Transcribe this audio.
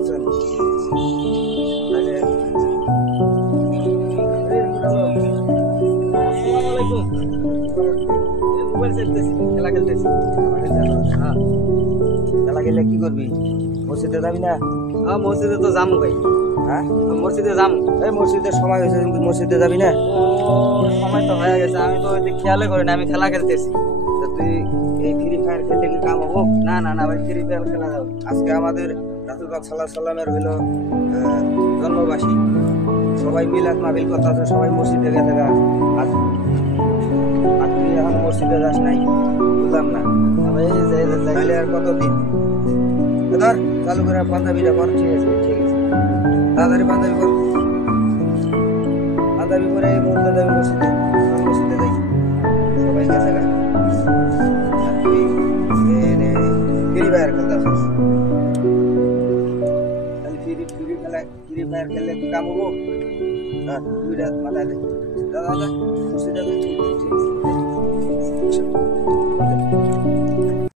আছেন তাহলে খেলা খেলতেছি হ্যাঁ খেলা খেললে কি করবি মসজিদে যাবি না হ্যাঁ মসজিদে তো যাবো ভাই। হ্যাঁ মসজিদে যাবো। এই মসজিদের সময় হয়েছে কিন্তু মসজিদে যাবি না সময় তো হয়ে গেছে, আমি তো ওইদিকে খেয়ালই করি না, আমি খেলা খেলতেছি। তা তুই এই ফ্রি ফায়ার খেললে কি কাম হবো না না না ভাই, ফ্রি ফায়ার খেলা যাবো। আজকে আমাদের রাসূল পাক সাল্লাল্লাহু আলাইহি সাল্লামের হলো জন্মবার্ষিকী সবাই মিলাদ মাহফিল করতেছে সবাই মসজিদে গেছে গা আজ আর তুই এখন মসজিদে যাস নাই বুঝলাম না ভাই তাহলে আর কতদিন ধর চালু করে পাঞ্জাবিটা কর ঠিক আছে তাড়াতাড়ি পাঞ্জাবি কর পাঞ্জাবি করে এই মুহূর্তে যাবি মসজিদে আমি মসজিদে যাই সবাই গেছে গা আর তুই ফ্রি ফায়ার খেলতে আসিস তাহলে ফ্রি ফায়ার খেললে কি কাম হবো আর দুইটা মাথায় দে দাদা মসজিদে যাবি ঠিক আছে